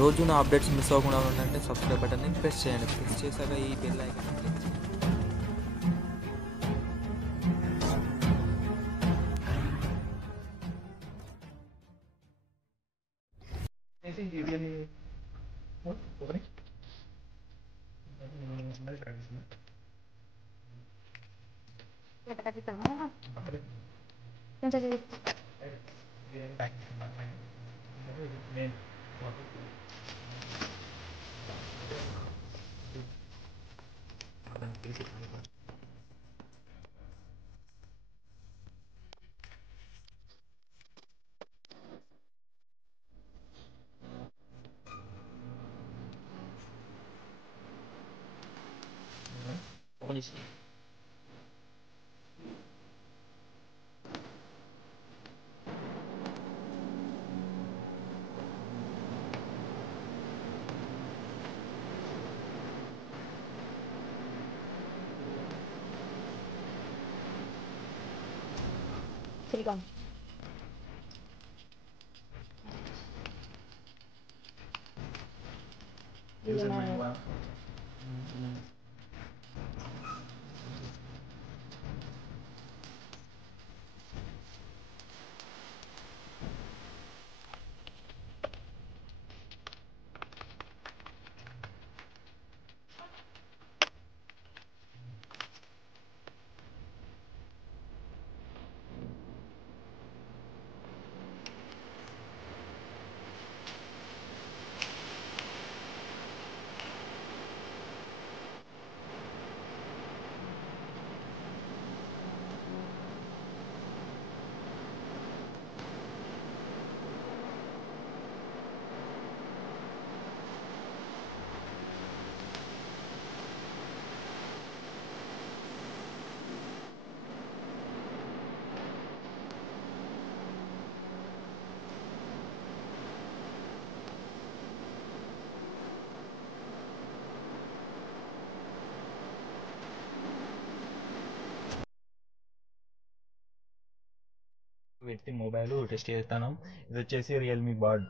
రోజు నా updates miss అవ్వకుండా ఉండాలంటే సబ్స్క్రైబ్ బటన్ని ప్రెస్ చేయండి. ప్రెస్ చేశాక ఈ బెల్ ఐకాన్ క్లిక్ చేయండి. Silicon. పెట్టి మొబైల్ టెస్ట్ చేస్తాను. ఇది వచ్చేసి రియల్మీ బాడ్.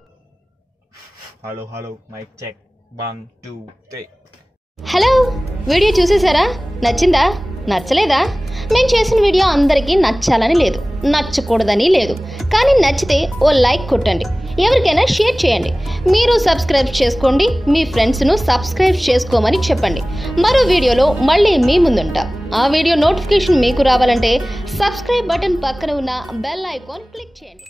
Hello mic check 1 2 3. Hello, video చూసేసారా? నచ్చిందా? నచ్చలేదా? మేము చేసిన వీడియో అందరికీ నచ్చాలని లేదు, నచ్చకూడదని లేదు. కానీ నచ్చితే ఓ లైక్ కొట్టండి, ఎవరికైనా షేర్ చేయండి. మీరు సబ్స్క్రైబ్ చేసుకోండి, మీ ఫ్రెండ్స్ను సబ్స్క్రైబ్ చేసుకోమని చెప్పండి. మరో వీడియోలో మళ్ళీ మీ ముందుంటాం. ఆ వీడియో నోటిఫికేషన్ మీకు రావాలంటే సబ్స్క్రైబ్ బటన్ పక్కన ఉన్న బెల్ ఐకాన్ క్లిక్ చేయండి.